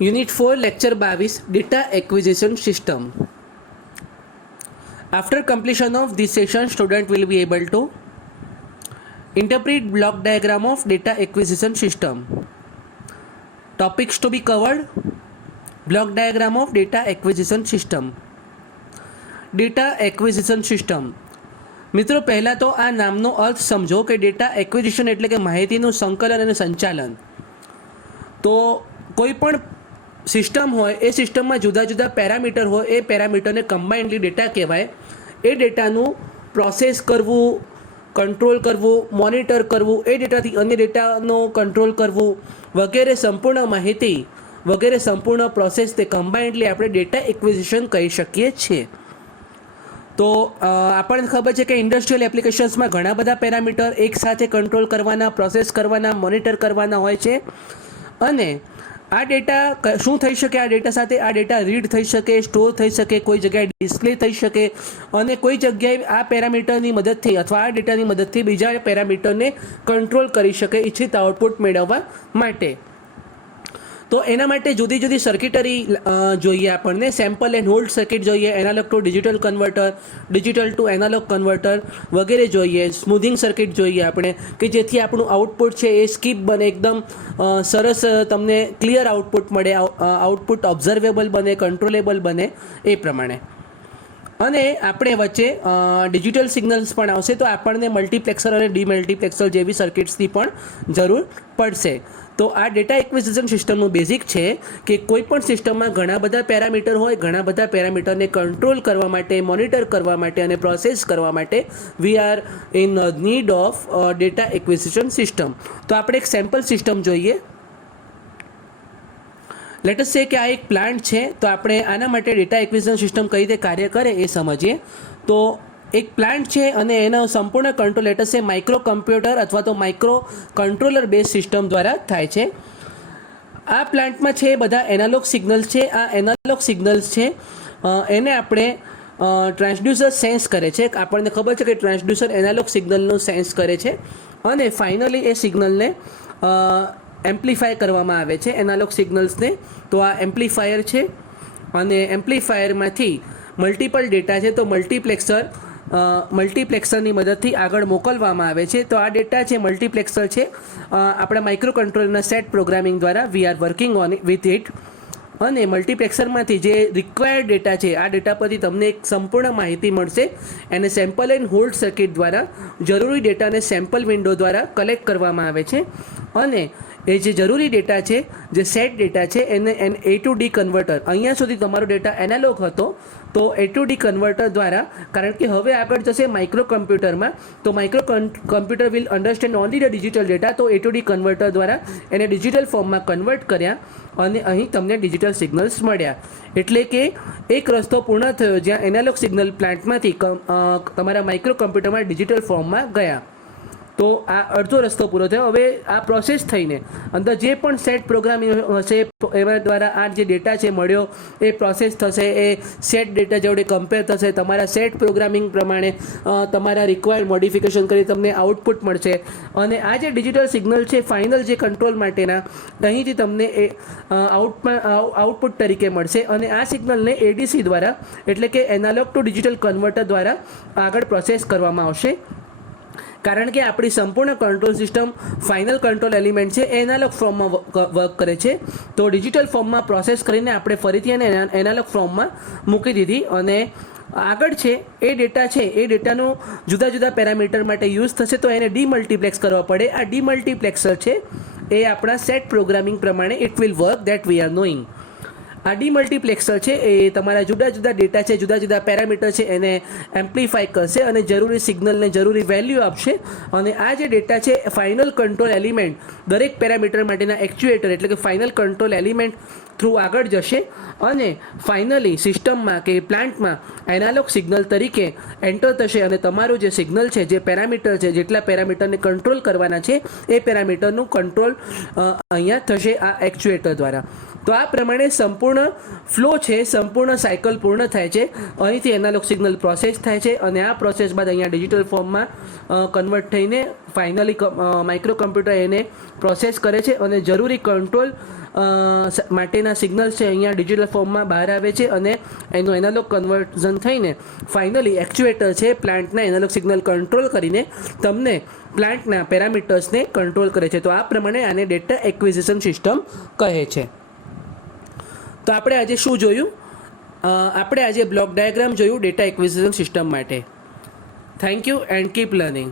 Unit 4, Lecture 22, Data Acquisition System. After completion of this session, student will be able to interpret block diagram of data acquisition system. Topics to be covered: block diagram of data acquisition system. Data acquisition system. મિત્રો પહેલાં તો આ નામનો અર્થ સમજો કે data acquisition એટલે કે માહિતીનું સંકલન અને સંચાલન. તો કોઈ પણ સિસ્ટમ હોય એ સિસ્ટમમાં જુદા જુદા પેરામીટર હોય, એ પેરામીટરને કમ્બાઇન્ડલી ડેટા કહેવાય. એ ડેટાનું પ્રોસેસ કરવું, કંટ્રોલ કરવું, મોનિટર કરવું, એ ડેટાથી અન્ય ડેટાનો કંટ્રોલ કરવું વગેરે સંપૂર્ણ માહિતી વગેરે સંપૂર્ણ પ્રોસેસ તે કમ્બાઇન્ડલી આપણે ડેટા એક્વિઝિશન કહી શકીએ છીએ. તો આપણને ખબર છે કે ઇન્ડસ્ટ્રીયલ એપ્લિકેશન્સમાં ઘણા બધા પેરામીટર એકસાથે કંટ્રોલ કરવાના, પ્રોસેસ કરવાના, મોનિટર કરવાના હોય છે. અને આ ડેટા શું થઈ શકે? આ ડેટા સાથે આ ડેટા રીડ થઈ શકે, સ્ટોર થઈ શકે, કોઈ જગ્યાએ ડિસ્પ્લે થઈ શકે, અને કોઈ જગ્યાએ આ પેરામીટરની મદદથી અથવા આ ડેટાની મદદથી બીજા પેરામીટરને કંટ્રોલ કરી શકે ઇચ્છિત આઉટપુટ મેળવવા માટે. તો એના માટે જુદી જુદી સર્કિટરી જોઈએ. આપણને સેમ્પલ એન્ડ હોલ્ડ સર્કિટ જોઈએ, analog to digital converter, digital to analog converter વગેરે જોઈએ, સ્મૂધિંગ સર્કિટ જોઈએ આપણે, કે જેથી આપણું આઉટપુટ છે એ સ્કીપ બને, એકદમ સરસ તમને ક્લિયર આઉટપુટ મળે, આઉટપુટ ઓબ્ઝર્વેબલ બને, કંટ્રોલેબલ બને એ પ્રમાણે. અને આપણે વચ્ચે ડિજિટલ સિગ્નલ્સ પણ આવશે, તો આપણને મલ્ટીપ્લેક્સર અને ડીમલ્ટીપ્લેક્સર જેવી સર્કિટ્સની પણ જરૂર પડશે. તો આ ડેટા એક્વિઝિશન સિસ્ટમનું બેઝિક છે કે કોઈ પણ સિસ્ટમમાં ઘણા બધા પેરામીટર હોય, ઘણા બધા પેરામીટરને કંટ્રોલ કરવા માટે, મોનિટર કરવા માટે અને પ્રોસેસ કરવા માટે we are in need of data acquisition system. તો આપણે એક સેમ્પલ સિસ્ટમ જોઈએ. લેટ અસ સે કે આ એક પ્લાન્ટ છે, તો આપણે આના માટે ડેટા એક્વિઝિશન સિસ્ટમ કઈ રીતે કાર્ય કરે એ સમજીએ. તો એક પ્લાન્ટ છે અને એનો સંપૂર્ણ કંટ્રોલ લેટ અસ સે માઇક્રો કમ્પ્યુટર અથવા તો માઇક્રો કંટ્રોલર બેઝ સિસ્ટમ દ્વારા થાય છે. આ પ્લાન્ટમાં છે બધા એનાલોગ સિગ્નલ્સ છે. આ એનાલોગ સિગ્નલ્સ છે એને આપણે ટ્રાન્સડ્યુસર સેન્સ કરે છે. આપણને ખબર છે કે ટ્રાન્સડ્યુસર એનાલોગ સિગ્નલનું સેન્સ કરે છે અને ફાઇનલી એ સિગ્નલને એમ્પ્લિફાય કરવામાં આવે છે, એનાલોગ સિગ્નલ્સને. તો આ એમ્પ્લીફાયર છે અને એમ્પ્લીફાયરમાંથી મલ્ટિપલ ડેટા છે, તો મલ્ટીપ્લેક્સરની મદદથી આગળ મોકલવામાં આવે છે. તો આ ડેટા છે, મલ્ટીપ્લેક્સર છે, આપણા માઇક્રો કંટ્રોલરના સેટ પ્રોગ્રામિંગ દ્વારા we are working on with it. અને મલ્ટીપ્લેક્સરમાંથી જે રિક્વાયર્ડ ડેટા છે, આ ડેટા પરથી તમને એક સંપૂર્ણ માહિતી મળશે. એને સેમ્પલ એન્ડ હોલ્ડ સર્કિટ દ્વારા જરૂરી ડેટાને સેમ્પલ વિન્ડો દ્વારા કલેક્ટ કરવામાં આવે છે. અને એ જે જરૂરી ડેટા છે, જે સેટ ડેટા છે, એને એ ટુ ડી કન્વર્ટર, અહીંયા સુધી તમારો ડેટા એનાલોગ હતો, તો એ ટુ ડી કન્વર્ટર દ્વારા, કારણ કે હવે આગળ જશે માઇક્રો કમ્પ્યુટરમાં, તો micro computer will understand only the digital data, તો એ ટુ ડી કન્વર્ટર દ્વારા એને ડિજિટલ ફોર્મમાં કન્વર્ટ કર્યા અને અહીં તમને ડિજિટલ સિગ્નલ્સ મળ્યા. એટલે કે એક રસ્તો પૂર્ણ થયો જ્યાં એનાલોગ સિગ્નલ પ્લાન્ટમાંથી તમારા માઇક્રો કમ્પ્યુટરમાં ડિજિટલ ફોર્મમાં ગયા. તો આ અડધો રસ્તો પૂરો થયો. હવે આ પ્રોસેસ થઈને અંદર જે પણ સેટ પ્રોગ્રામિંગ હશે એના દ્વારા આ જે ડેટા છે મળ્યો એ પ્રોસેસ થશે, એ સેટ ડેટા જોડે કમ્પેર થશે, તમારા સેટ પ્રોગ્રામિંગ પ્રમાણે તમારા રિક્વાયર્ડ મોડિફિકેશન કરી તમને આઉટપુટ મળશે. અને આ જે ડિજિટલ સિગ્નલ છે ફાઇનલ જે કંટ્રોલ માટેના, અહીંથી તમને એ આઉટપુટ તરીકે મળશે. અને આ સિગ્નલને એડીસી દ્વારા એટલે કે એનાલોગ ટુ ડિજિટલ કન્વર્ટર દ્વારા આગળ પ્રોસેસ કરવામાં આવશે. કારણ કે આપણી સંપૂર્ણ control system final control element છે એ એનાલોગ ફોર્મમાં વર્ક કરે છે. તો ડિજિટલ ફોર્મમાં પ્રોસેસ કરીને આપણે ફરીથી એને એનાલોગ ફોર્મમાં મૂકી દીધી. અને આગળ છે એ ડેટા છે, એ ડેટાનું જુદા જુદા પેરામીટર માટે યુઝ થશે, તો એને ડીમલ્ટીપ્લેક્સ કરવા પડે. આ ડીમલ્ટીપ્લેક્સર છે એ આપણા સેટ પ્રોગ્રામિંગ પ્રમાણે it will work that we are knowing. આ ડીમલ્ટીપ્લેક્સર છે એ તમારા જુદા જુદા ડેટા છે, જુદા જુદા પેરામીટર છે, એને એમ્પ્લીફાય કરશે અને જરૂરી સિગ્નલને જરૂરી વેલ્યુ આપશે. અને આ જે ડેટા છે ફાઇનલ કંટ્રોલ એલિમેન્ટ દરેક પેરામીટર માટેના એક્ચ્યુએટર એટલે કે ફાઇનલ કંટ્રોલ એલિમેન્ટ થ્રુ આગળ જશે અને ફાઇનલી સિસ્ટમમાં કે પ્લાન્ટમાં એનાલોગ સિગ્નલ તરીકે એન્ટર થશે. અને તમારું જે સિગ્નલ છે, જે પેરામીટર છે, જેટલા પેરામીટરને કંટ્રોલ કરવાના છે એ પેરામીટરનું કંટ્રોલ અહીંયા થશે આ એક્ચ્યુએટર દ્વારા. તો આ પ્રમાણે સંપૂર્ણ ફ્લો છે, સંપૂર્ણ સાયકલ પૂર્ણ થાય છે. અહીંથી એનાલોગ સિગ્નલ પ્રોસેસ થાય છે અને આ પ્રોસેસ બાદ અહીંયા ડિજિટલ ફોર્મમાં કન્વર્ટ થઈને ફાઇનલી માઇક્રો કમ્પ્યુટર એને પ્રોસેસ કરે છે અને જરૂરી કંટ્રોલ માટેના સિગ્નલ્સ છે અહીંયા ડિજિટલ ફોર્મમાં બહાર આવે છે અને એનું એનાલોગ કન્વર્ઝન થઈને ફાઇનલી એક્ચ્યુએટર છે પ્લાન્ટના એનાલોગ સિગ્નલ કંટ્રોલ કરીને તમને પ્લાન્ટના પેરામીટર્સને કંટ્રોલ કરે છે. તો આ પ્રમાણે આને ડેટા એક્વિઝિશન સિસ્ટમ કહે છે. તો આપણે આજે શું જોયું? આપણે આજે બ્લોક ડાયાગ્રામ જોયું ડેટા એક્વિઝિશન સિસ્ટમ માટે. Thank you and keep learning.